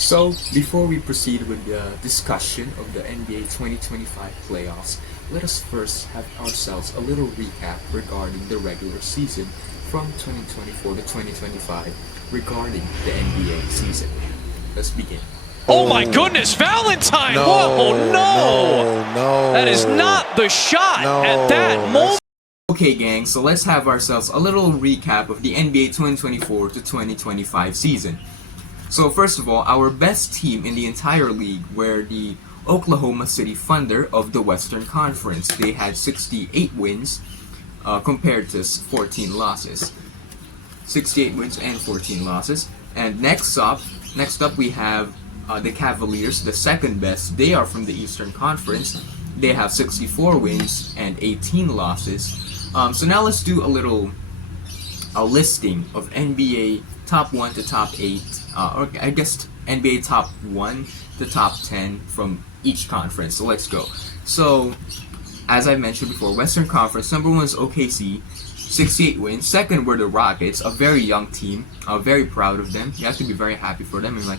So, before we proceed with the discussion of the NBA 2025 playoffs, let us first have ourselves a little recap regarding the regular season from 2024 to 2025 regarding the NBA season. Let's begin. Oh my goodness, Valentine! No, Whoa, no. That is not the shot at that moment. Okay, gang, so let's have ourselves a little recap of the NBA 2024 to 2025 season. So first of all, our best team in the entire league were the Oklahoma City Thunder of the Western Conference. They had 68 wins compared to 14 losses. 68 wins and 14 losses. And next up we have the Cavaliers, the second best. They are from the Eastern Conference. They have 64 wins and 18 losses. So now let's do a listing of NBA top 1 to top 8, or I guess NBA top 1 to top 10 from each conference. So let's go. So, as I mentioned before, Western Conference, number 1 is OKC, 68 wins. Second were the Rockets, a very young team. Very proud of them. You have to be very happy for them. And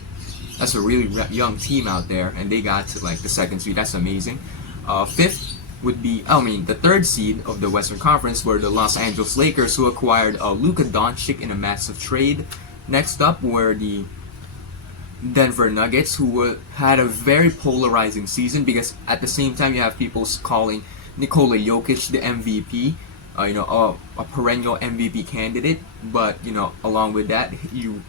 that's a really young team out there, and they got to the second seed. That's amazing. Fifth would be, the third seed of the Western Conference were the Los Angeles Lakers, who acquired Luka Doncic in a massive trade. Next up were the Denver Nuggets, who had a very polarizing season because at the same time you have people calling Nikola Jokic the MVP, a perennial MVP candidate. But along with that, you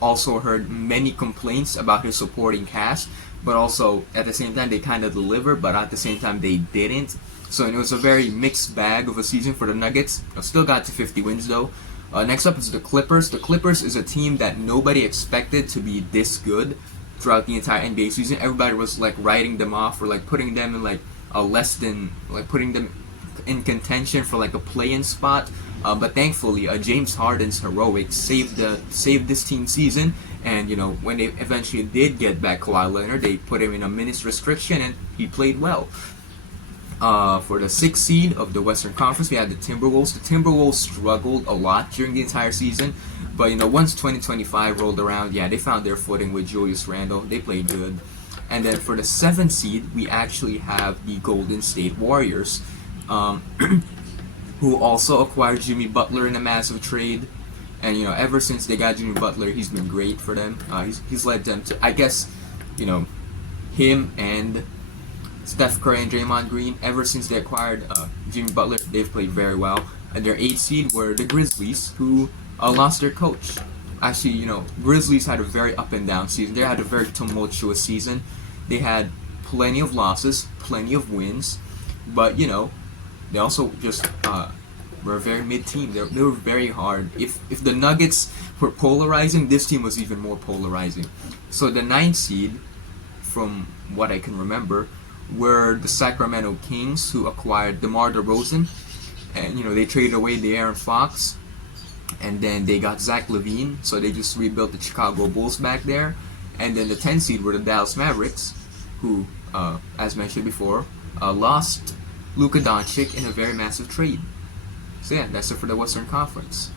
also heard many complaints about his supporting cast. But also, at the same time, they kind of delivered, but at the same time, they didn't. So it was a very mixed bag of a season for the Nuggets. Still got to 50 wins, though. Next up is the Clippers. The Clippers is a team that nobody expected to be this good throughout the entire NBA season. Everybody was, writing them off or, putting them in, putting them in contention for, a play-in spot. But thankfully, James Harden's heroics saved this team's season. And when they eventually did get back Kawhi Leonard, they put him in a minutes restriction, and he played well. For the 6th seed of the Western Conference, we had the Timberwolves. The Timberwolves struggled a lot during the entire season, but once 2025 rolled around, they found their footing with Julius Randle. They played good. And then for the 7th seed, we actually have the Golden State Warriors, who also acquired Jimmy Butler in a massive trade. And ever since they got Jimmy Butler, he's been great for them. He's led them to, I guess, him and Steph Curry and Draymond Green. Ever since they acquired Jimmy Butler, they've played very well. And their 8th seed were the Grizzlies, who lost their coach. Actually, Grizzlies had a very up and down season. They had a very tumultuous season. They had plenty of losses, plenty of wins, but they also just were a very mid team. They were very hard. If the Nuggets were polarizing, this team was even more polarizing. So the 9th seed, from what I can remember, were the Sacramento Kings, who acquired DeMar DeRozan, and they traded away the Aaron Fox, and then they got Zach LaVine, so they just rebuilt the Chicago Bulls back there. And then the 10th seed were the Dallas Mavericks, who, as mentioned before, lost Luka Doncic in a very massive trade. So that's it for the Western Conference.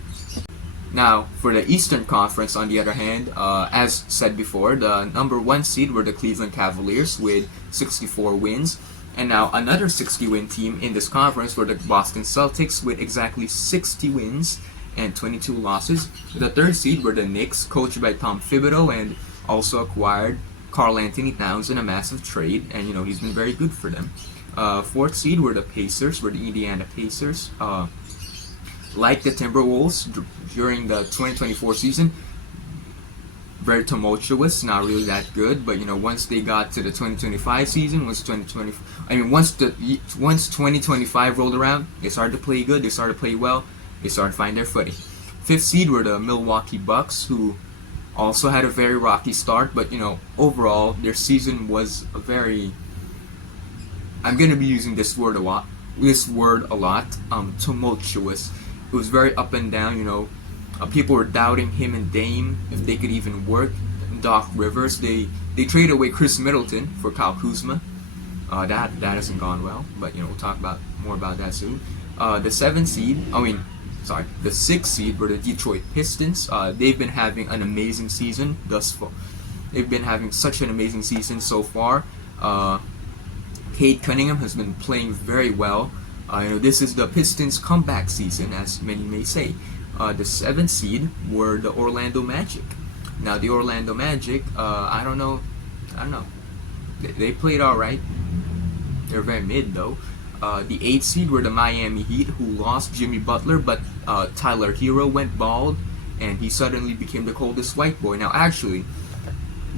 Now, for the Eastern Conference, on the other hand, as said before, the number 1 seed were the Cleveland Cavaliers with 64 wins. And now another 60-win team in this conference were the Boston Celtics with exactly 60 wins and 22 losses. The 3rd seed were the Knicks, coached by Tom Thibodeau, and also acquired Karl Anthony Towns in a massive trade. And he's been very good for them. 4th seed were the Indiana Pacers. Like the Timberwolves during the 2024 season, very tumultuous, not really that good. But once they got to the 2025 season, once 2025 rolled around, they started to play good. They started to play well. They started to find their footing. 5th seed were the Milwaukee Bucks, who also had a very rocky start. But overall, their season was a very, I'm gonna be using this word a lot. Tumultuous. It was very up and down. People were doubting him and Dame if they could even work. Doc Rivers, they traded away Chris Middleton for Kyle Kuzma. That hasn't gone well, but we'll talk more about that soon. The 6th seed were the Detroit Pistons. They've been having an amazing season thus far. They've been having such an amazing season so far. Cade Cunningham has been playing very well. This is the Pistons' comeback season, as many may say. The 7th seed were the Orlando Magic. Now, the Orlando Magic, I don't know. They played all right. They're very mid, though. The 8th seed were the Miami Heat, who lost Jimmy Butler, but Tyler Hero went bald, and he suddenly became the coldest white boy. Now, actually,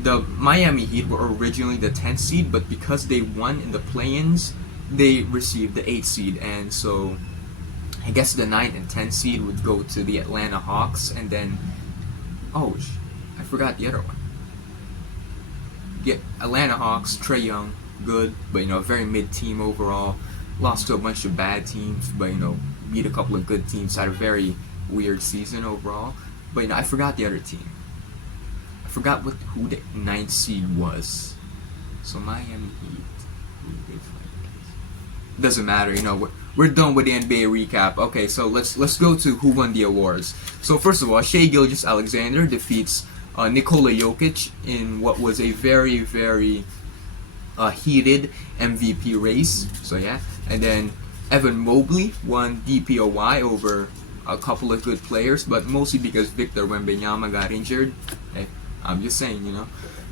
the Miami Heat were originally the 10th seed, but because they won in the play-ins, they received the 8th seed, and so I guess the 9th and 10th seed would go to the Atlanta Hawks, and then I forgot the other one. Atlanta Hawks, Trae Young, good, but very mid team overall. Lost to a bunch of bad teams, but beat a couple of good teams. Had a very weird season overall. But I forgot the other team. I forgot who the 9th seed was. So Miami Heat. Doesn't matter, we're done with the NBA recap. Okay, so let's go to who won the awards. So first of all, Shai Gilgeous-Alexander defeats Nikola Jokic in what was a very, very heated MVP race. So yeah, and then Evan Mobley won DPOY over a couple of good players, but mostly because Victor Wembanyama got injured. Hey, I'm just saying,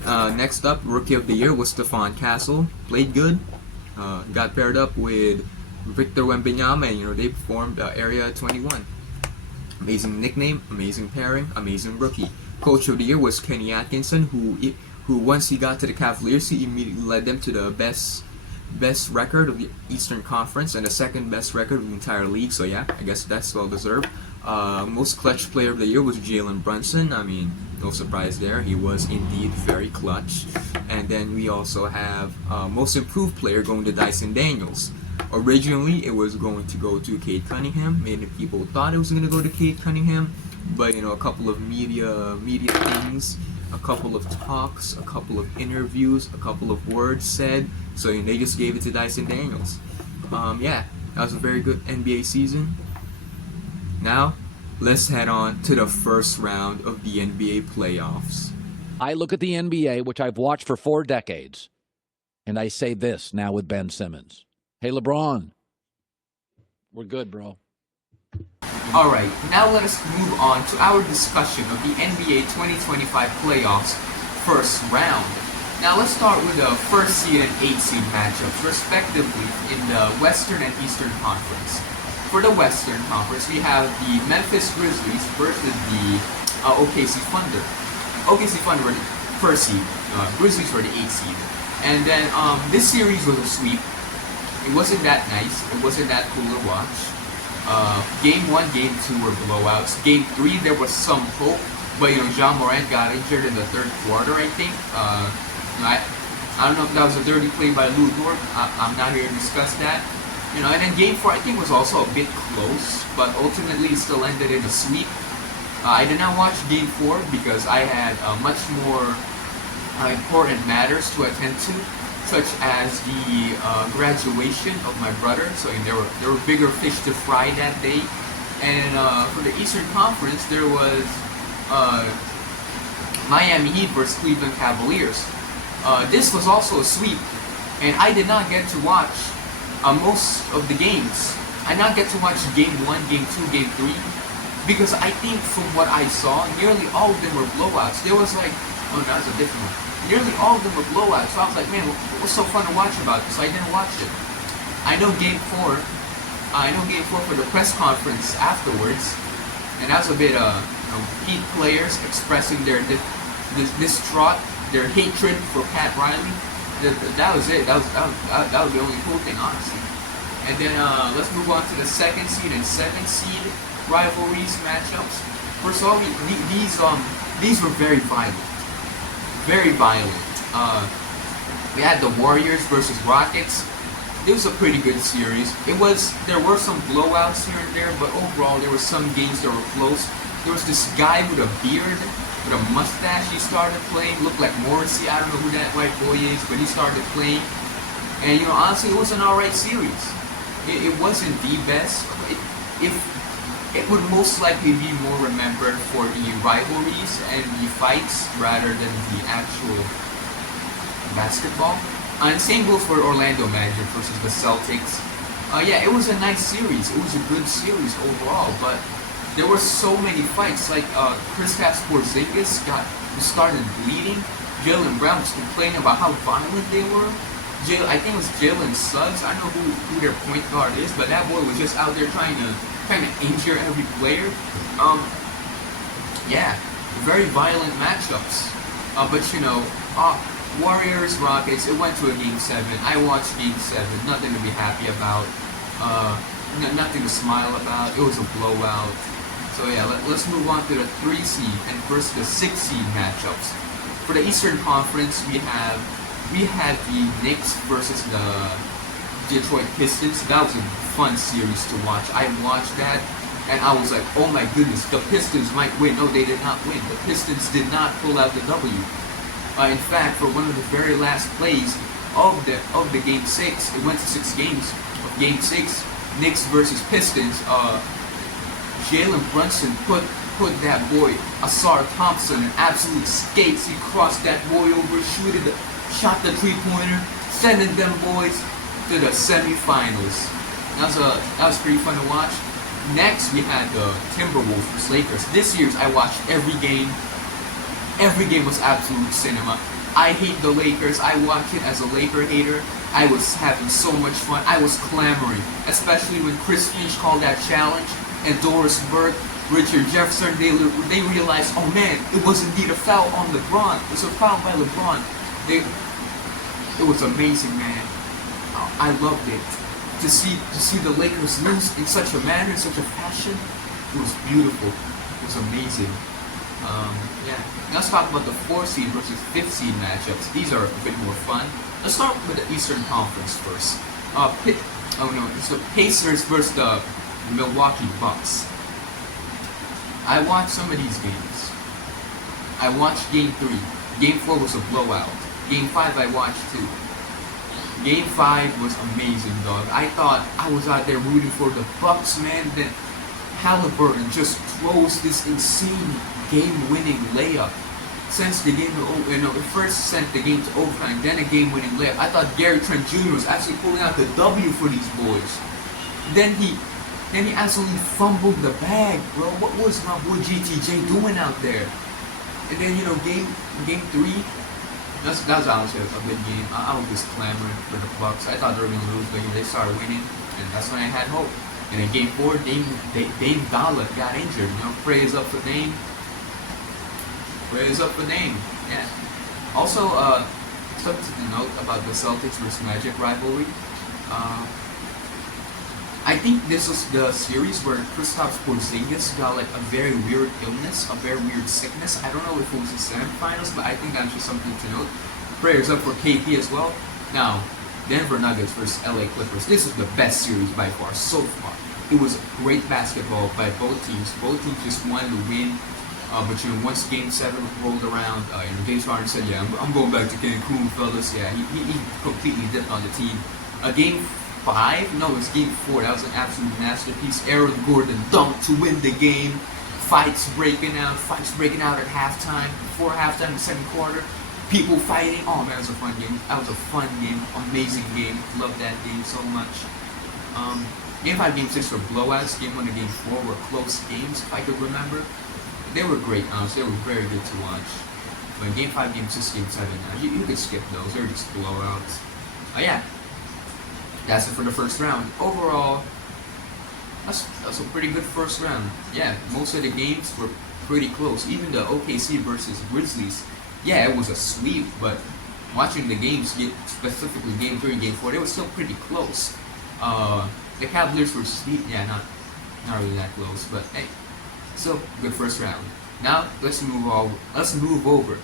Next up, Rookie of the Year was Stephon Castle. Played good. Got paired up with Victor Wembanyama, and they performed Area 21. Amazing nickname, amazing pairing, amazing rookie. Coach of the Year was Kenny Atkinson, who once he got to the Cavaliers, he immediately led them to the best record of the Eastern Conference and the second best record of the entire league. So yeah, I guess that's well deserved. Most clutch player of the year was Jalen Brunson. I mean, no surprise there. He was indeed very clutch. And then we also have most improved player going to Dyson Daniels. Originally, it was going to go to Cade Cunningham. Many people thought it was going to go to Cade Cunningham, but a couple of media things, a couple of talks, a couple of interviews, a couple of words said. So they just gave it to Dyson Daniels. Yeah, that was a very good NBA season. Now, let's head on to the first round of the NBA playoffs. I look at the NBA, which I've watched for 4 decades, and I say this now with Ben Simmons. Hey, LeBron, we're good, bro. Alright, now let us move on to our discussion of the NBA 2025 playoffs first round. Now let's start with the first seed and 8th seed matchups, respectively, in the Western and Eastern Conference. For the Western Conference, we have the Memphis Grizzlies versus the OKC Thunder. OKC Thunder were the first seed, Grizzlies were the 8th seed. And then this series was a sweep. It wasn't that nice. It wasn't that cool to watch. Game 1, Game 2 were blowouts. Game 3, there was some hope, but Ja Morant got injured in the 3rd quarter, I think. I don't know if that was a dirty play by Lou Dort. I'm not here to discuss that. And then Game 4, I think, was also a bit close, but ultimately it still ended in a sweep. I did not watch Game 4 because I had much more important matters to attend to, such as the graduation of my brother. So there were bigger fish to fry that day. And for the Eastern Conference, there was Miami Heat versus Cleveland Cavaliers. This was also a sweep, and I did not get to watch most of the games. I did not get to watch Game 1, Game 2, Game 3, because I think from what I saw, nearly all of them were blowouts. There was like, oh, that's a different one. Nearly all of them were blowouts. So I was like, man, what's so fun to watch about this? So I didn't watch it. I know Game 4 for the press conference afterwards, and that was a bit Heat players expressing their distraught, their hatred for Pat Riley. That was it. That was the only cool thing, honestly. And then let's move on to the 2nd seed and 7th seed rivalries matchups. First of all, these were very violent. Very violent. We had the Warriors versus Rockets. It was a pretty good series. There were some blowouts here and there, but overall there were some games that were close. There was this guy with a beard, with a mustache. He started playing, looked like Morrissey. I don't know who that white boy is, but he started playing. And honestly, it was an alright series. It wasn't the best. it would most likely be more remembered for the rivalries and the fights rather than the actual basketball. And same goes for Orlando Magic versus the Celtics. Yeah, it was a nice series. It was a good series overall, but there were so many fights. Like Kristaps Porzingis started bleeding. Jaylen Brown was complaining about how violent they were. I think it was Jalen Suggs. I don't know who their point guard is, but that boy was just out there trying to injure every player. Yeah, very violent matchups. But you know, Warriors, Rockets, it went to a Game 7. I watched Game 7. Nothing to be happy about. Nothing to smile about. It was a blowout. So yeah, let's move on to the 3 seed and versus the 6 seed matchups. For the Eastern Conference, we had the Knicks versus the Detroit Pistons. That was a fun series to watch. I watched that and I was like, oh my goodness, the Pistons might win. No, they did not win. The Pistons did not pull out the W. In fact, for one of the very last plays of the Game 6, it went to 6 games. Of Game 6, Knicks versus Pistons, Jalen Brunson put that boy, Asar Thompson, in absolute skates. He crossed that boy over, shot the 3-pointer, sending them boys to the semifinals. That was pretty fun to watch. Next, we had the Timberwolves versus Lakers. This year's I watched every game. Every game was absolute cinema. I hate the Lakers. I watch it as a Laker hater. I was having so much fun. I was clamoring, especially when Chris Finch called that challenge and Doris Burke, Richard Jefferson, they realized, oh man, it was indeed a foul on LeBron. It was a foul by LeBron. It was amazing, man. I loved it. To see the Lakers lose in such a manner, in such a fashion, it was beautiful. It was amazing. Yeah. Let's talk about the 4 seed versus 5th seed matchups. These are a bit more fun. Let's start with the Eastern Conference first. It's the Pacers versus the Milwaukee Bucks. I watched some of these games. I watched Game 3. Game 4 was a blowout. Game 5 I watched too. Game 5 was amazing, dog. I thought I was out there rooting for the Bucks, man. Then Halliburton just throws this insane game-winning layup. Since the game, first sent the game to overtime, then a game-winning layup. I thought Gary Trent Jr. was actually pulling out the W for these boys. Then he absolutely fumbled the bag, bro. What was my boy GTJ doing out there? And then game 3. That was honestly a good game. I was just clamoring for the Bucks. I thought they were gonna lose, but they started winning, and that's when I had hope. And in Game 4, Dame Dollar got injured. Praise up for Dame. Praise up for Dame. Yeah. Also, something to note about the Celtics versus Magic rivalry. I think this was the series where Kristaps Porzingis got like a very weird illness, a very weird sickness. I don't know if it was the semifinals, but I think that's just something to note. Prayers up for KP as well. Now, Denver Nuggets versus LA Clippers. This is the best series by far, so far. It was great basketball by both teams. Both teams just wanted to win. But once Game 7 rolled around, James Harden said, "Yeah, I'm going back to Cancun, fellas." Yeah, he completely dipped on the team. Game 5? No, it's Game 4. That was an absolute masterpiece. Aaron Gordon dunked to win the game. Fights breaking out at halftime. Before halftime, the second quarter, people fighting. Oh man, it was a fun game. That was a fun game, amazing game. Loved that game so much. Game 5, Game 6 were blowouts. Game 1 and Game 4 were close games, if I could remember. They were great, honestly. They were very good to watch. But Game 5, Game 6, Game 7, you could skip those. They were just blowouts. Yeah. That's it for the first round. Overall, that's a pretty good first round. Yeah, most of the games were pretty close. Even the OKC versus Grizzlies, yeah, it was a sweep, but watching the games, specifically Game 3 and Game 4, they were still pretty close. The Cavaliers were sweep, yeah, not really that close, but hey, still good first round. Now let's move over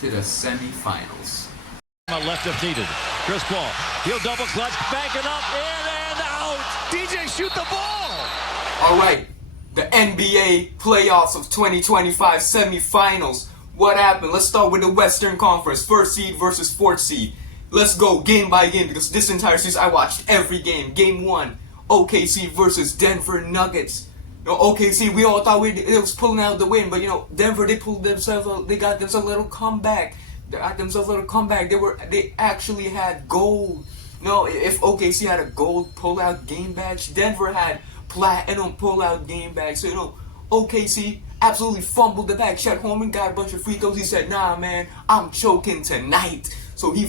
to the semifinals. Left if needed. Chris Paul, he'll double clutch, back it up, in and out. DJ, shoot the ball. All right, the NBA playoffs of 2025 semifinals. What happened? Let's start with the Western Conference, 1st seed versus 4th seed. Let's go game by game because this entire season I watched every game. Game 1, OKC versus Denver Nuggets. OKC, we all thought it was pulling out the win, but Denver, they got themselves a little comeback. They actually had gold. If OKC had a gold pull-out game badge, Denver had platinum pull-out game badge. So OKC absolutely fumbled the bag. Chet Holmgren got a bunch of free throws. He said, "Nah, man, I'm choking tonight." So he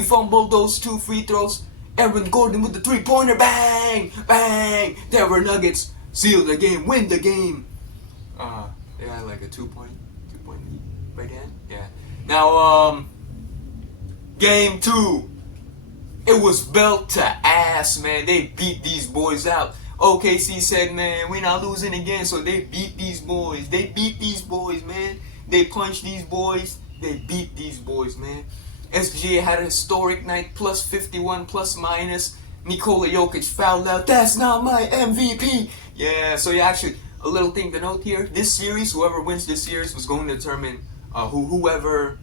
fumbled those 2 free throws. Aaron Gordon with the 3-pointer, bang, bang. Denver Nuggets seal the game, win the game. They had like a 2-point lead by then. Yeah. Now, game 2. It was belt to ass, man. They beat these boys out. OKC said, man, we're not losing again. So they beat these boys. Man. They punched these boys. They beat these boys, man. SGA had a historic night, plus 51, plus minus. Nikola Jokic fouled out. That's not my MVP. Yeah, so actually, a little thing to note here. This series, whoever wins this series was going to determine whoever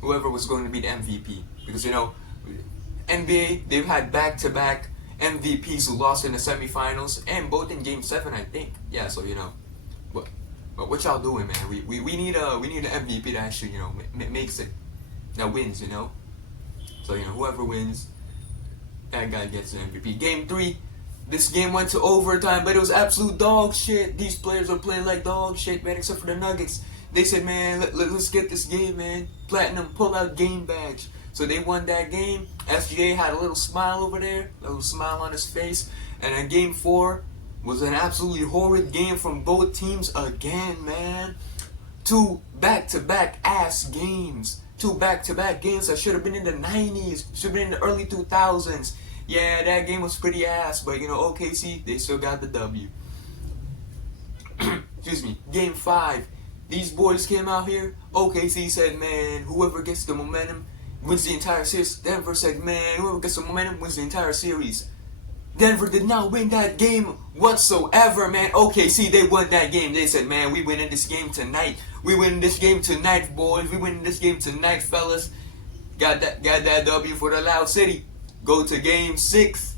was going to be the MVP. Because, NBA, they've had back-to-back MVPs who lost in the semifinals, and both in Game 7, I think. Yeah, so, but what y'all doing, man? We need an MVP that actually, makes it, that wins, So, whoever wins, that guy gets an MVP. Game 3, this game went to overtime, but it was absolute dog shit. These players are playing like dog shit, man, except for the Nuggets. They said, man, let's get this game, man. Platinum pull-out game badge. So they won that game. SGA had a little smile over there, a little smile on his face. And then game 4 was an absolutely horrid game from both teams again, man. 2 back-to-back ass games. 2 back-to-back games that should have been in the 90s, should have been in the early 2000s. Yeah, that game was pretty ass, but OKC, they still got the W. Excuse me. Game 5, these boys came out here. OKC said, man, whoever gets the momentum wins the entire series. Denver said, man, whoever gets the momentum wins the entire series. Denver did not win that game whatsoever, man. OKC, they won that game. They said, man, we winning this game tonight. We winning this game tonight, boys. We winning this game tonight, fellas. Got that W for the Loud City. Go to game 6.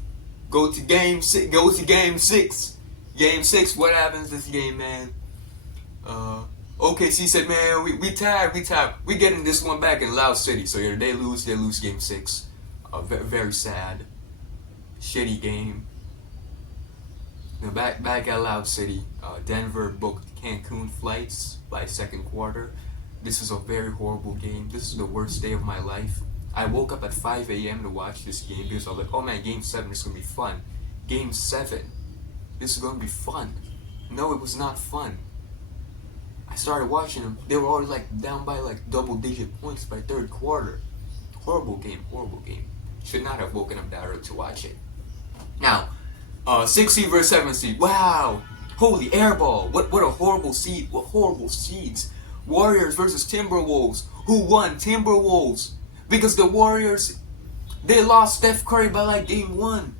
Go to game 6. Game 6, what happens this game, man? OKC said, man, we tied. We getting this one back in Loud City. So they lose game 6. Very sad. Shitty game. Now back at Loud City, Denver booked Cancun flights by second quarter. This is a very horrible game. This is the worst day of my life. I woke up at 5 a.m. to watch this game because I was like, oh man, game 7 is going to be fun. Game 7, this is going to be fun. No, it was not fun. I started watching them. They were already down by double-digit points by third quarter. Horrible game. Should not have woken up that early to watch it. Now, 6 seed versus 7 seed. Wow, holy airball! What a horrible seed. What horrible seeds. Warriors versus Timberwolves. Who won? Timberwolves. Because the Warriors, they lost Steph Curry by game 1.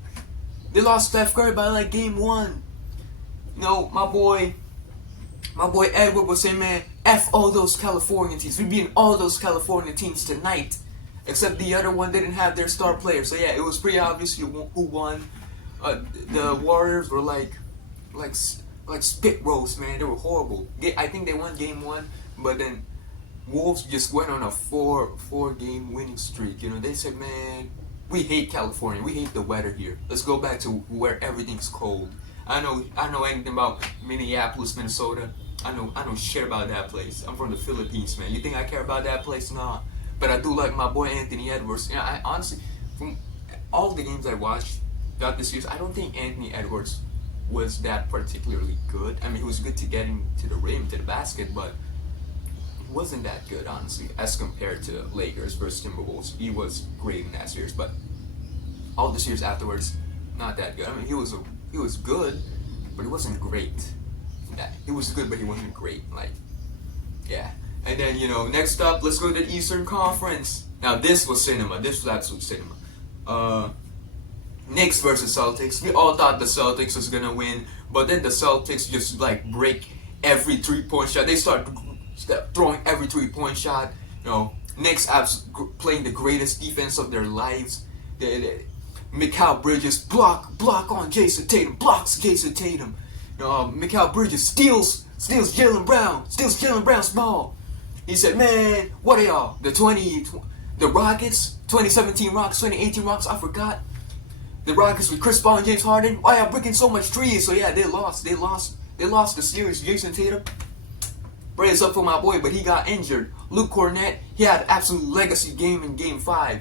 My boy Edward was saying, man, F all those California teams. We beat all those California teams tonight. Except the other one didn't have their star player. So yeah, it was pretty obvious who won. The Warriors were like spit roast, man. They were horrible. I think they won game 1, but then Wolves just went on a four game winning streak. They said, man, we hate California. We hate the weather here. Let's go back to where everything's cold. I know anything about Minneapolis, Minnesota. I know shit about that place. I'm from the Philippines, man. You think I care about that place? Nah. But I do like my boy Anthony Edwards. I honestly, from all the games I watched throughout this year, I don't think Anthony Edwards was that particularly good. I mean, he was good to getting to the rim, to the basket, but he wasn't that good, honestly, as compared to Lakers versus Timberwolves. He was great in that series, but all the series afterwards, not that good. I mean, he was good, but he wasn't great. He was good, but he wasn't great. Yeah. And then, next up, let's go to the Eastern Conference. Now, this was cinema. This was absolute cinema. Knicks versus Celtics. We all thought the Celtics was gonna win, but then the Celtics just break every 3-point shot. They start throwing every 3-point shot. Knicks playing the greatest defense of their lives. Mikal Bridges block on Jason Tatum, blocks Jason Tatum. Mikal Bridges steals Jaylen Brown's ball. He said, man, what are y'all? The Rockets, 2017 Rockets, 2018 Rockets, I forgot. The Rockets with Chris Paul and James Harden. Why y'all breaking so much trees? So yeah, they lost the series. Jason Tatum, praise up for my boy, but he got injured. Luke Cornett, he had absolute legacy game in Game 5.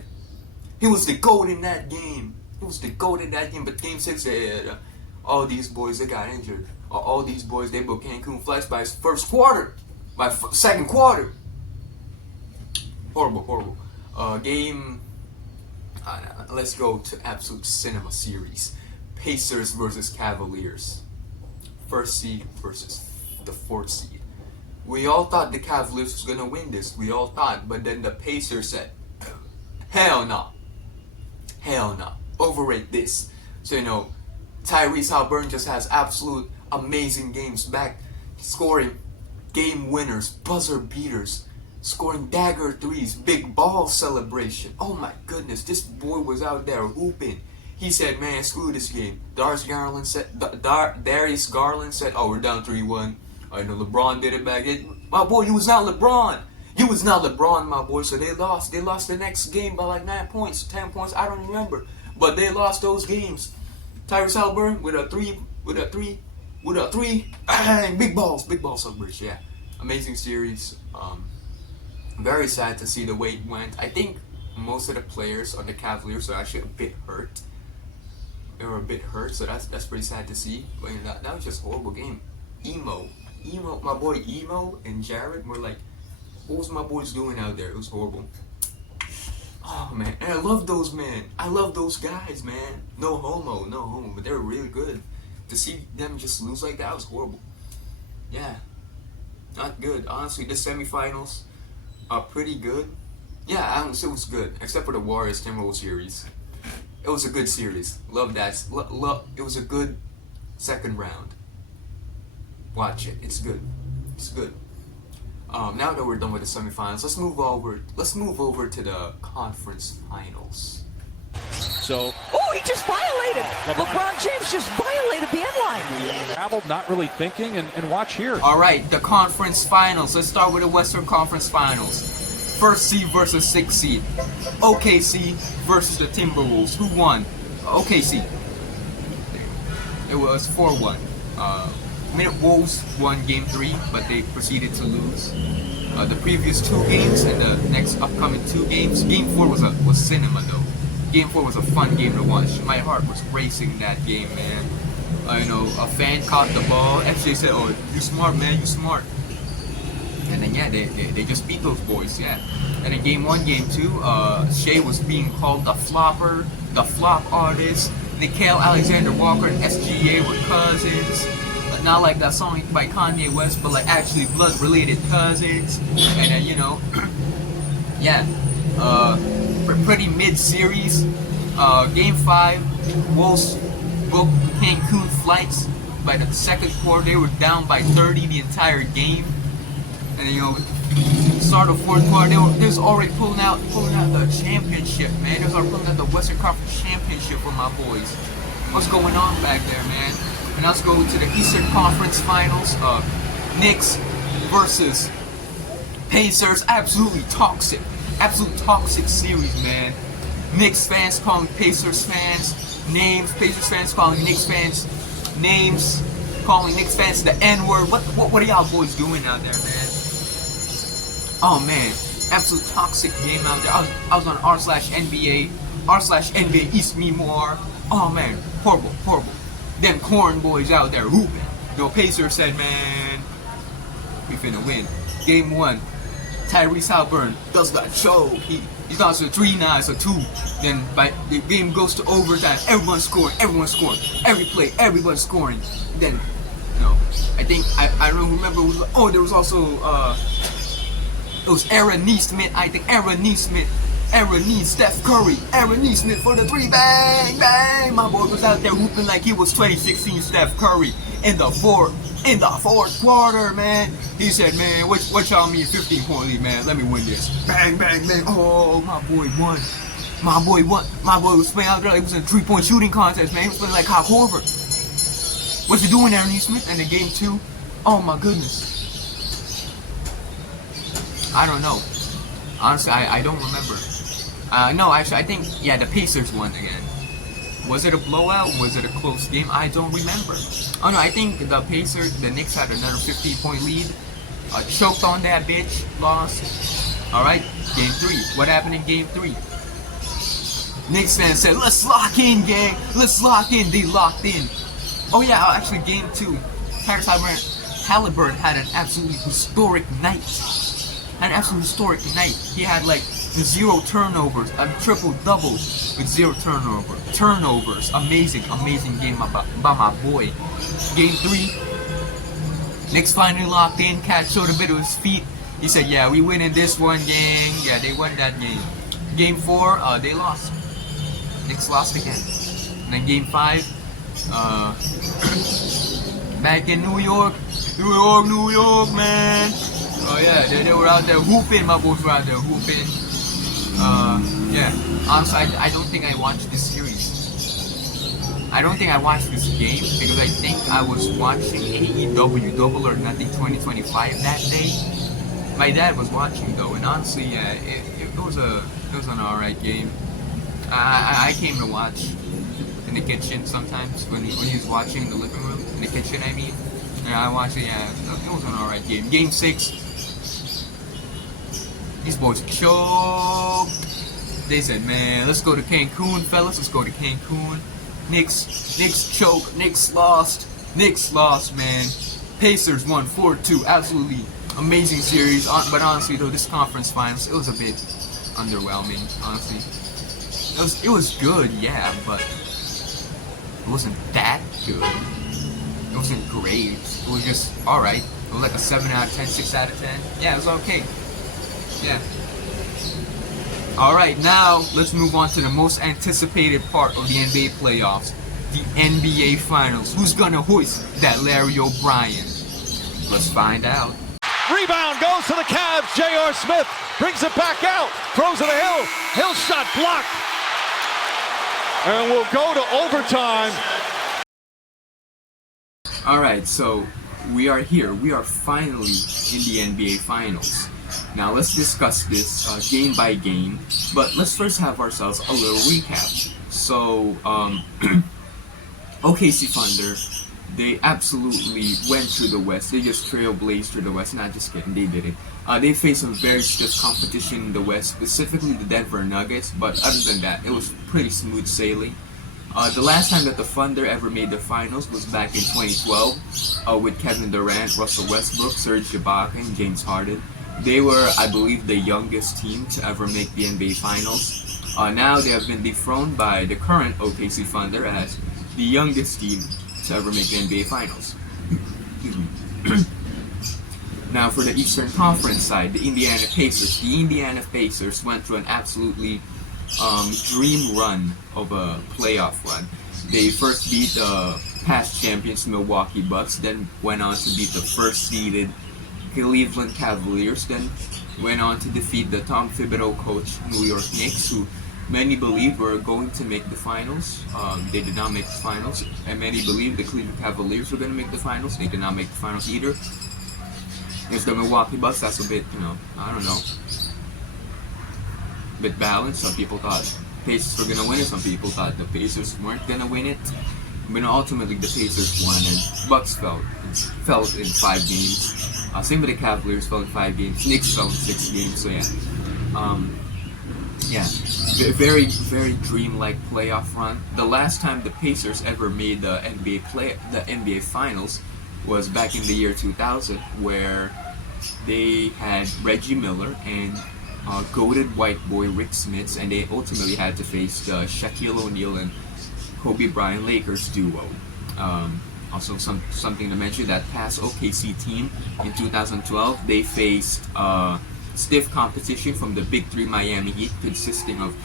He was the GOAT in that game. But Game 6, all these boys, they got injured. All these boys, they broke Cancun flights by second quarter. Horrible. Let's go to absolute cinema series. Pacers versus Cavaliers. First seed versus the fourth seed. We all thought the Cavaliers was gonna win this. But then the Pacers said, hell no. Overrate this. So Tyrese Halliburton just has absolute amazing games back, scoring game winners, buzzer beaters, scoring dagger threes, big ball celebration. Oh my goodness, this boy was out there hooping. He said, man, screw this game. Darius Garland said, oh, we're down 3-1. I know LeBron did it back then. My boy, you was not LeBron. My boy. So they lost. They lost the next game by like 9 points, 10 points. I don't remember. But they lost those games. Tyrese Halliburton with a three, bang, big ball celebration. Yeah, amazing series. Very sad to see the way it went. I think most of the players on the Cavaliers are actually a bit hurt. They were a bit hurt, so that's pretty sad to see. But that was just a horrible game. My boy Emo and Jared were like, what was my boys doing out there? It was horrible. Oh man, and I love those men. I love those guys, man. No homo, but they were really good. To see them just lose like that was horrible. Yeah, not good. Honestly, the semifinals are pretty good. Yeah, it was good, except for the Warriors Timberwolves series. It was a good series. Love that. It was a good second round. Watch it. It's good. Now that we're done with the semifinals, let's move over to the conference finals. So, he just violated. LeBron James just violated the end line. Traveled, not really thinking, and watch here. All right, the conference finals. Let's start with the Western Conference Finals. First seed versus sixth seed. OKC versus the Timberwolves. Who won? OKC. It was 4-1. Wolves won Game 3, but they proceeded to lose. The previous 2 games and the next upcoming 2 games. Game 4 was cinema though. Game 4 was a fun game to watch. My heart was racing that game, man. A fan caught the ball. FJ said, "Oh, you smart, man, you smart." And then yeah, they just beat those boys, yeah. And in Game 1, Game 2, Shea was being called the flopper, the flop artist. Gilgeous-Alexander Walker and SGA were cousins. Not like that song by Kanye West, but like actually blood-related cousins. And then yeah, pretty mid-series. Game 5, Wolves booked Cancun flights. By the second quarter, they were down by 30 the entire game. And start of fourth quarter, they was already pulling out the championship, man. They was already pulling out the Western Conference Championship for my boys. What's going on back there, man? And let's go to the Eastern Conference Finals. Knicks versus Pacers. Absolute toxic series, man. Knicks fans calling Pacers fans names. Pacers fans calling Knicks fans names. Calling Knicks fans the N-word. What are y'all boys doing out there, man? Oh man, absolute toxic game out there. I was on r/NBA, r/NBA East Me More. Oh man, horrible. Them corn boys out there hooping. Pacers said, man, we finna win. Game 1, Tyrese Halliburton does that choke. He does a 3 nights or 2. Then by the game goes to overtime. Everyone's scoring. Every play, everyone's scoring. Then, I think I don't remember. There was also it was Aaron Neesmith. I think Aaron Neesmith, Steph Curry, Aaron Neesmith for the 3, bang, bang. My boy was out there hooping like he was 2016 Steph Curry in the fourth quarter, man. He said, man, what y'all mean 15-point lead, man? Let me win this. Bang, bang, bang. Oh, my boy won. My boy was playing out there like it was a 3-point shooting contest, man. He was playing like Hawk Horford. What's he doing, Aaron Smith? And in game 2, oh my goodness. I don't know. Honestly, I don't remember. No, actually, I think, yeah, the Pacers won again. Was it a blowout? Was it a close game? I don't remember. Oh no, I think the Knicks had another 15-point lead. Choked on that bitch. Lost. Alright, game 3. What happened in game 3? Knicks fans said, let's lock in, gang. Let's lock in. They locked in. Oh yeah, actually game 2. Halliburton had an absolutely historic night. He had like 0 turnovers, a triple-double with 0 turnovers. Amazing game by my boy. Game 3, Knicks finally locked in. Cat showed a bit of his feet. He said, yeah, we winning this one, gang. Yeah, they won that game. Game 4, they lost. Knicks lost again. And then game 5, back in New York, man. Oh yeah, they were out there hooping. My boys were out there hooping. Yeah. Honestly, I don't think I watched this series. I don't think I watched this game because I think I was watching AEW Double or Nothing 2025 that day. My dad was watching though, and honestly, yeah, it was an alright game. I came to watch in the kitchen sometimes when he was watching in the living room, in the kitchen I mean. Yeah, I watched it, yeah, it was an alright game. Game 6, these boys choked. They said, man, let's go to Cancun, fellas, let's go to Cancun. Knicks choked, Knicks lost, man. Pacers won 4-2, absolutely amazing series, but honestly though, this conference finals, it was a bit underwhelming, honestly. It was good, yeah, but it wasn't that good. It wasn't great. It was just alright. It was like a 7 out of 10, 6 out of 10. Yeah, it was okay. Yeah. Alright, now let's move on to the most anticipated part of the NBA playoffs. The NBA Finals. Who's gonna hoist that Larry O'Brien? Let's find out. Rebound goes to the Cavs. J.R. Smith brings it back out. Throws it to Hill. Hill shot blocked. And we'll go to overtime. Alright, so we are here. We are finally in the NBA Finals. Now let's discuss this game by game, but let's first have ourselves a little recap. So, OKC Thunder, they absolutely went through the West. They just trailblazed through the West. Not just kidding, they did it. They faced some very stiff competition in the West, specifically the Denver Nuggets, but other than that, it was pretty smooth sailing. The last time that the Thunder ever made the finals was back in 2012 with Kevin Durant, Russell Westbrook, Serge Ibaka, and James Harden. They were, I believe, the youngest team to ever make the NBA Finals. Now they have been dethroned by the current OKC Thunder as the youngest team to ever make the NBA Finals. Now for the Eastern Conference side, the Indiana Pacers. The Indiana Pacers went through an absolutely dream run of a playoff run. They first beat the past champions Milwaukee Bucks, then went on to beat the first seeded Cleveland Cavaliers, then went on to defeat the Tom Thibodeau coach New York Knicks, who many believed were going to make the finals. They did not make the finals, and many believed the Cleveland Cavaliers were going to make the finals. They did not make the finals either. It's the Milwaukee Bucks. That's a bit, I don't know, bit balanced. Some people thought Pacers were going to win it. Some people thought the Pacers weren't going to win it. But ultimately, the Pacers won, and Bucks fell in 5 games. Same with the Cavaliers, fell in 5 games. Knicks fell in 6 games. So yeah, very, very dreamlike playoff run. The last time the Pacers ever made the NBA Finals was back in the year 2000, where they had Reggie Miller and goated white boy Rick Smits, and they ultimately had to face the Shaquille O'Neal and Kobe Bryant Lakers duo. Also, something to mention, that past OKC team in 2012, they faced stiff competition from the Big Three Miami Heat, consisting of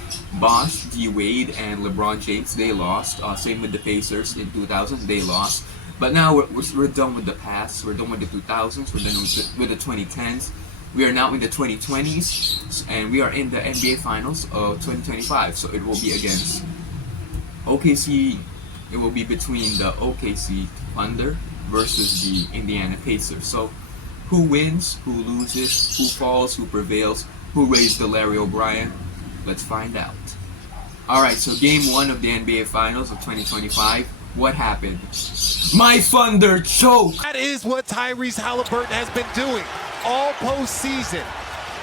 Bosh, D Wade, and LeBron James. They lost. Same with the Pacers in 2000, they lost. But now we're done with the past. We're done with the 2000s. We're done with the 2010s. We are now in the 2020s, and we are in the NBA Finals of 2025. So it will be against OKC. It will be between the OKC Thunder versus the Indiana Pacers. So, who wins, who loses, who falls, who prevails, who raised the Larry O'Brien? Let's find out. Alright, so game 1 of the NBA Finals of 2025. What happened? My Thunder choke! That is what Tyrese Halliburton has been doing all postseason.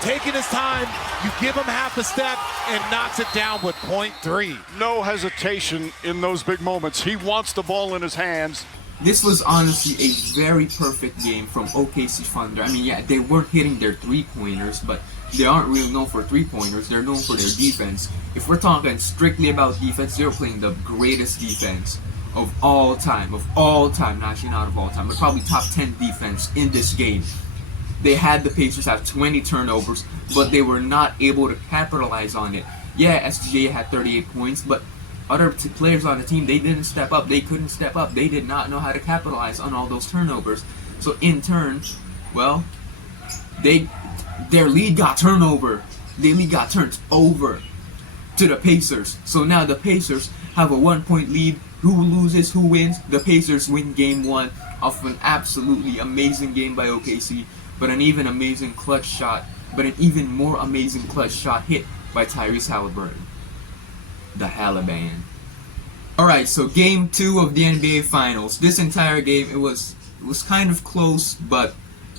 Taking his time, you give him half a step and knocks it down with .3. No hesitation in those big moments. He wants the ball in his hands. This was honestly a very perfect game from OKC Thunder. I mean, yeah, they weren't hitting their three-pointers, but they aren't really known for three-pointers. They're known for their defense. If we're talking strictly about defense, they're playing the greatest defense of all time. No, actually not of all time, but probably top 10 defense in this game. They had the Pacers have 20 turnovers, but they were not able to capitalize on it. Yeah, SGA had 38 points, but other players on the team, they didn't step up. They couldn't step up. They did not know how to capitalize on all those turnovers. So in turn, well, their lead got turned over. Their lead got turned over to the Pacers. So now the Pacers have a 1-point lead. Who loses, who wins? The Pacers win game 1 of an absolutely amazing game by OKC. But an even more amazing clutch shot hit by Tyrese Halliburton. The Halliburton. Alright, so game 2 of the NBA Finals. This entire game, it was kind of close, but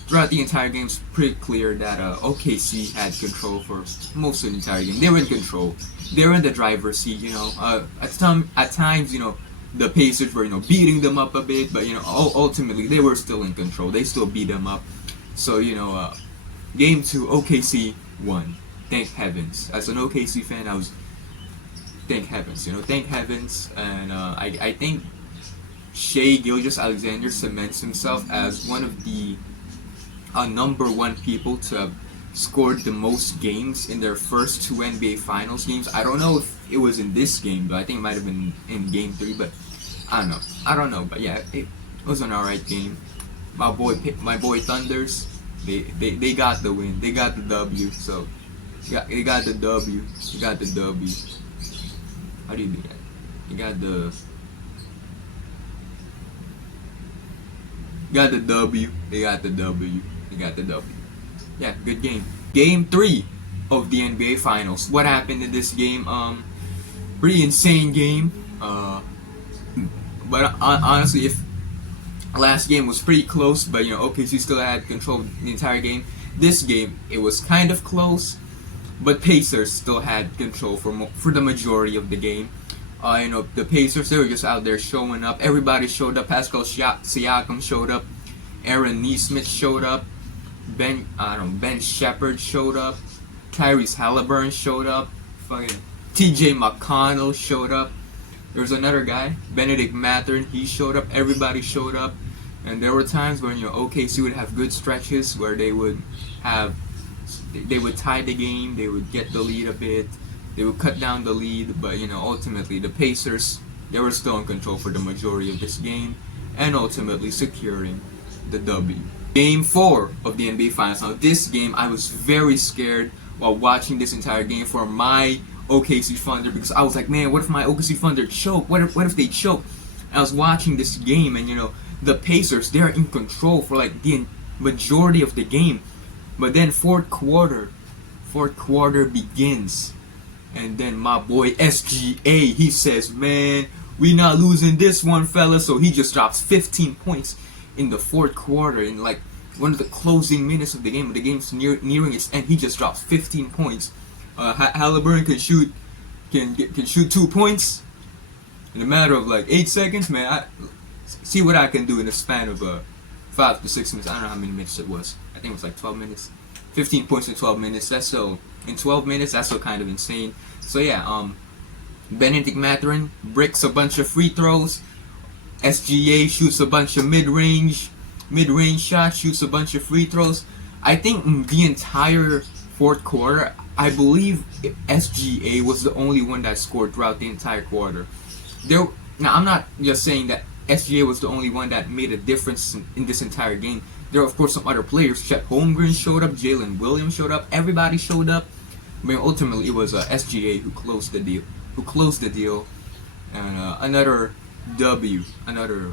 throughout the entire game, it's pretty clear that OKC had control for most of the entire game. They were in control. They were in the driver's seat, you know. At times, you know, the Pacers were, you know, beating them up a bit, but, you know, ultimately, they were still in control. They still beat them up. So, you know, game 2, OKC won. Thank heavens. As an OKC fan, thank heavens, you know, thank heavens. And I think gilgeous-alexander cements himself as one of the number 1 people to have scored the most games in their first 2 NBA Finals games. I don't know if it was in this game, but I think it might have been in game 3, but I don't know, but yeah, it was an alright game. My boy Thunders, they got the win. They got the W. So they got the W. You got the W. How do you do that? You got the W. They got the W. They got the W. Yeah, good game. Game 3 of the NBA Finals. What happened in this game? Pretty insane game. But honestly, if last game was pretty close, but you know, OKC still had control of the entire game. This game, it was kind of close, but Pacers still had control for the majority of the game. You know, the Pacers, they were just out there showing up. Everybody showed up. Pascal Siakam showed up. Aaron Nesmith showed up. Ben Shepherd showed up. Tyrese Halliburton showed up. Fucking TJ McConnell showed up. There was another guy, Benedict Mathurin, he showed up. Everybody showed up. And there were times when, you know, OKC would have good stretches where they would tie the game, they would get the lead a bit, they would cut down the lead, but, you know, ultimately the Pacers, they were still in control for the majority of this game, and ultimately securing the W. Game 4 of the NBA Finals. Now, this game, I was very scared while watching this entire game for my OKC Thunder, because I was like, man, what if my OKC Thunder choke? What if they choke? And I was watching this game, and, you know, the Pacers, they're in control for like the majority of the game. But then fourth quarter begins, and then my boy SGA, he says, man, we not losing this one, fella. So he just drops 15 points in the fourth quarter, in like one of the closing minutes of the game. The game's nearing its end. He just drops 15 points. Halliburton can shoot 2 points in a matter of like 8 seconds. Man, I see what I can do in the span of 5 to 6 minutes. I don't know how many minutes it was. I think it was like 12 minutes. 15 points in 12 minutes. That's so in 12 minutes. That's so kind of insane. So yeah, Benedict Mathurin bricks a bunch of free throws. SGA shoots a bunch of mid-range shots. Shoots a bunch of free throws. I think the entire fourth quarter, I believe SGA was the only one that scored throughout the entire quarter. Now, I'm not just saying that SGA was the only one that made a difference in this entire game. There were, of course, some other players. Chet Holmgren showed up. Jalen Williams showed up. Everybody showed up. I mean, ultimately, it was SGA who closed the deal. And another W. Another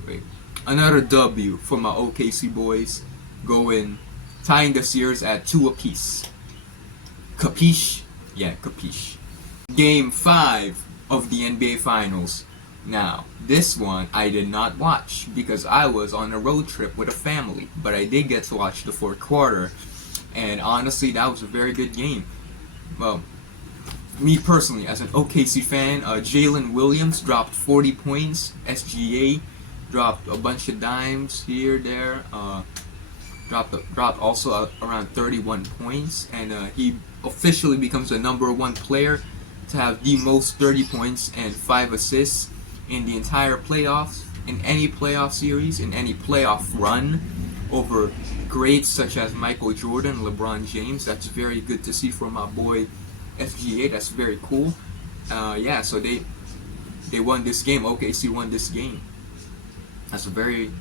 another W for my OKC boys, tying the series at 2 apiece. Capiche? Yeah, capiche. Game 5 of the NBA Finals. Now, this one I did not watch because I was on a road trip with a family, but I did get to watch the fourth quarter, and honestly, that was a very good game. Well, me personally, as an OKC fan, Jalen Williams dropped 40 points. SGA dropped a bunch of dimes here, there. Dropped also around 31 points, and he officially becomes the #1 player to have the most 30 points and 5 assists in the entire playoffs, in any playoff series, in any playoff run, over greats such as Michael Jordan, LeBron James. That's very good to see from my boy SGA. That's very cool. Yeah, so they won this game. OKC won this game. That's a very,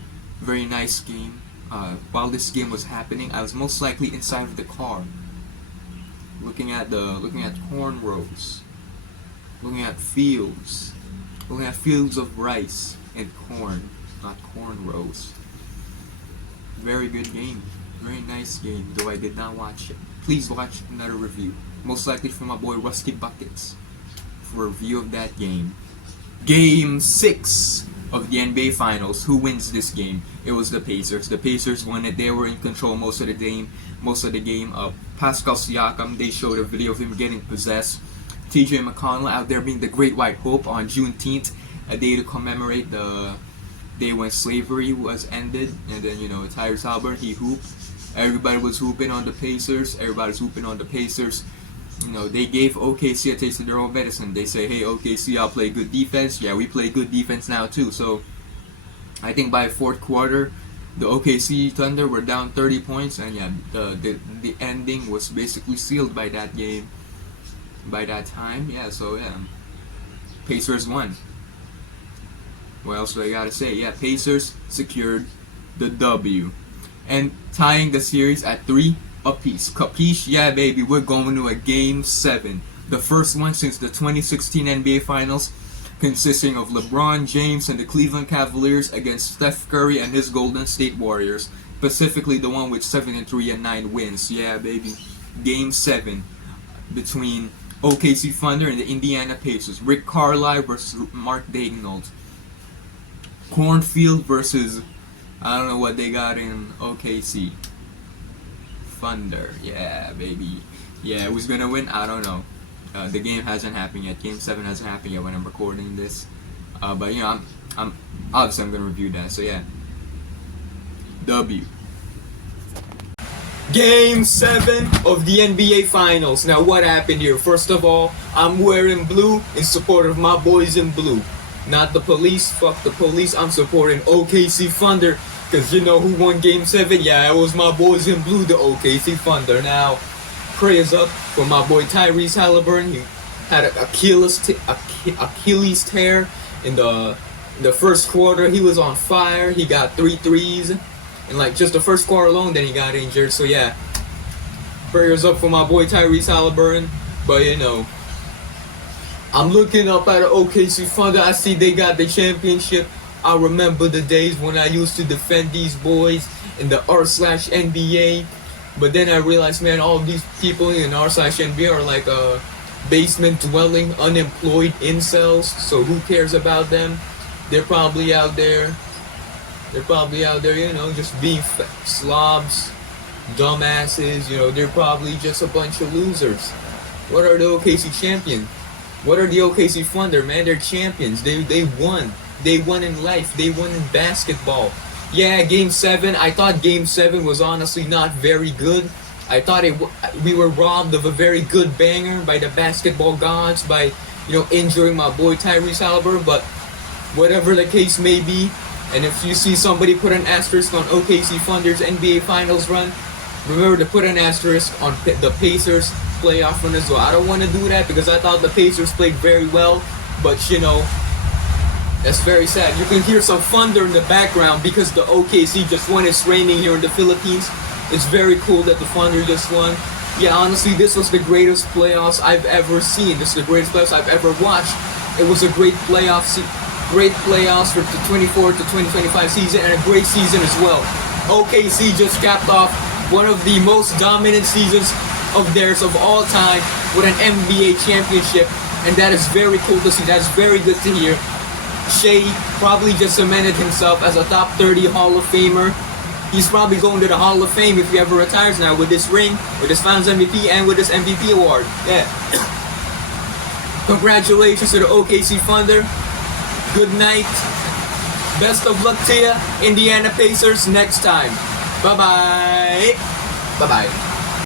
very nice game. While this game was happening, I was most likely inside of the car, looking at cornrows, looking at fields of rice and corn, not cornrows. Very good game, very nice game. Though I did not watch it. Please watch another review, most likely from my boy Rusty Buckets, for a review of that game. Game 6 of the NBA Finals. Who wins this game? It was the Pacers. The Pacers won it. They were in control most of the game. Pascal Siakam, they showed a video of him getting possessed. TJ McConnell out there being the Great White Hope on Juneteenth, a day to commemorate the day when slavery was ended. And then, Tyrese Halliburton, he hooped. Everybody was hooping on the Pacers. They gave OKC a taste of their own medicine. They say, hey, OKC, I'll play good defense. Yeah, we play good defense now too. So I think by fourth quarter, the OKC Thunder were down 30 points, and yeah, the ending was basically sealed by that game. By that time, yeah. So yeah, Pacers won. What else do I gotta say? Yeah, Pacers secured the W, and tying the series at 3 apiece. Capiche? Yeah, baby, we're going to a Game 7. The first one since the 2016 NBA Finals, consisting of LeBron James and the Cleveland Cavaliers against Steph Curry and his Golden State Warriors. Specifically, the one with 7-3 and 9 wins. Yeah, baby. Game 7 between OKC Thunder and the Indiana Pacers. Rick Carlisle versus Mark Daigneault. Cornfield versus, I don't know what they got in OKC. Thunder, yeah, baby. Yeah, who's gonna win? I don't know. The game hasn't happened yet. Game 7 hasn't happened yet when I'm recording this. But I'm obviously I'm gonna review that. So yeah, W. Game 7 of the NBA Finals. Now, what happened here? First of all, I'm wearing blue in support of my boys in blue. Not the police. Fuck the police. I'm supporting OKC Thunder. Because you know who won Game 7? Yeah, it was my boys in blue, the OKC Thunder. Now, prayers up for my boy Tyrese Halliburton. He had an Achilles tear in the first quarter. He was on fire. He got 3 threes. And like just the first quarter alone, then he got injured. So yeah, prayers up for my boy Tyrese Halliburton. But I'm looking up at the OKC Thunder. I see they got the championship. I remember the days when I used to defend these boys in the r/NBA. But then I realized, man, all of these people in r/NBA are like basement-dwelling, unemployed incels. So who cares about them? They're probably out there. Just being slobs, dumbasses. They're probably just a bunch of losers. What are the OKC champions? What are the OKC Thunder, man? They're champions. They won. They won in life. They won in basketball. Yeah, Game 7. I thought Game 7 was honestly not very good. I thought we were robbed of a very good banger by the basketball gods by, injuring my boy Tyrese Halliburton. But whatever the case may be, and if you see somebody put an asterisk on OKC Thunder's NBA Finals run, remember to put an asterisk on the Pacers playoff run as well. I don't want to do that because I thought the Pacers played very well, but that's very sad. You can hear some thunder in the background because the OKC just won. It's raining here in the Philippines. It's very cool that the Thunder just won. Yeah, honestly, this was the greatest playoffs I've ever seen. This is the greatest playoffs I've ever watched. It was a great playoff great playoffs for the 24 to 2025 season and a great season as well. OKC just capped off one of the most dominant seasons of theirs of all time with an NBA championship, and that is very cool to see. That's very good to hear. Shea probably just cemented himself as a top 30 Hall of Famer. He's probably going to the Hall of Fame if he ever retires now with this ring, with this Finals MVP, and with this MVP award. Yeah. Congratulations to the OKC Thunder. Good night. Best of luck to you, Indiana Pacers, next time. Bye-bye. Bye-bye.